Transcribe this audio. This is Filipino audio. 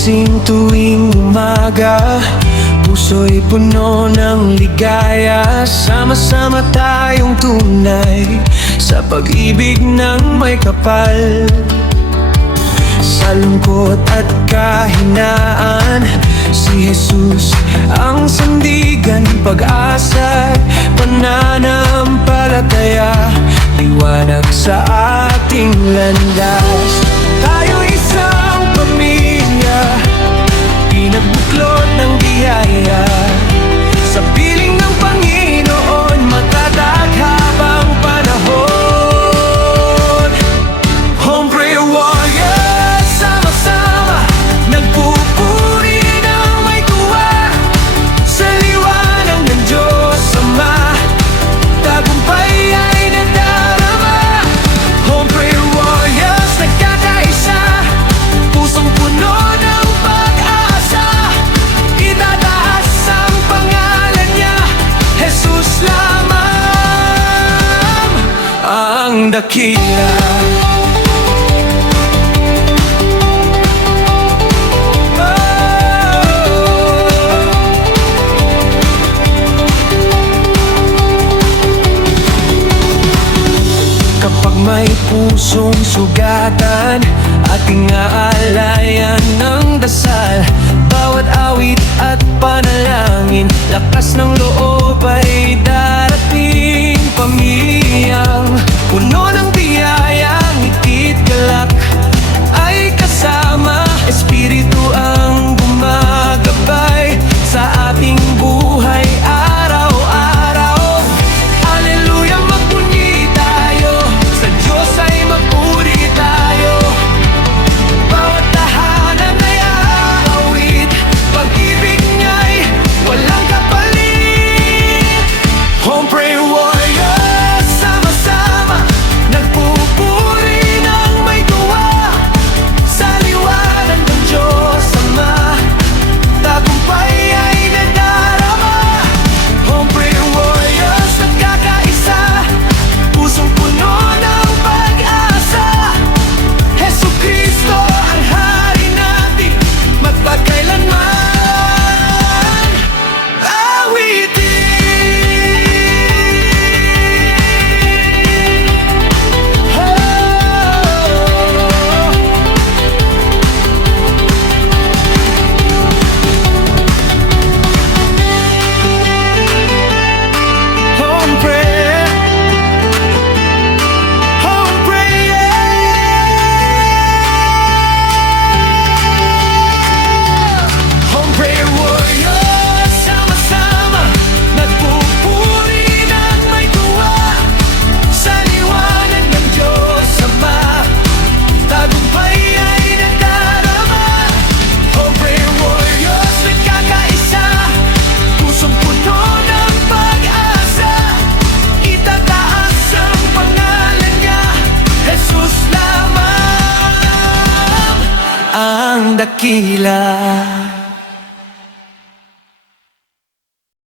gising tuwing umaga, puso'y puno ng ligaya. Sama-sama tayong tunay sa pag-ibig ng may kapal. Sa lungkot at kahinaan, si Jesus ang sandigan, pag-asa, pananampalataya, liwanag sa ating landas. Tayo isang pamilya, pinagbuklod ng biyaya. Sa piling ng Panginoon, matatag habang panahon. Home Prayer Warriors, sama-sama, nagpupuri ng may tuwa. Sa liwanag ng Diyos Ama, tagumpay ay nadarama. Home Prayer Warriors, nagkakaisa, pusong puno ng pag-asa. Itataas ang pangalan niya, Jesus lamang ang dakila. Kapag may pusong sugatan, ating aalayan ng dasal. Bawat awit at panalangin, lakas ng loob ay darating. Pamilyang puno ng biyayang higit galak ay kasama. Espiritu ang gumagabay sa ating buhay araw-araw. Hallelujah, magpuni tayo, sa Diyos ay magpuri tayo. Bawat tahanan ay aawit, pag-ibig niya'y walang kapalit. Home Prayer Warriors, sama-sama, nagpupuri ng may tuwa. Sa liwanag ng Diyos Ama, tagumpay ay nadarama. Home Prayer Warriors, nagkakaisa, pusong puno ng pag-asa. Jesucristo ang hari natin, magpagkailanman. Awitin. Home prayer, home prayer. Home Prayer Warriors, sama-sama, nagpupuri ng may tuwa. Sa liwanag ng Diyos Ama, tagumpay ay nadarama. Home Prayer Warriors, nagkakaisa, pusong puno ng pag-asa. Itataas ang pangalan niya, Jesus lamang ang dakila.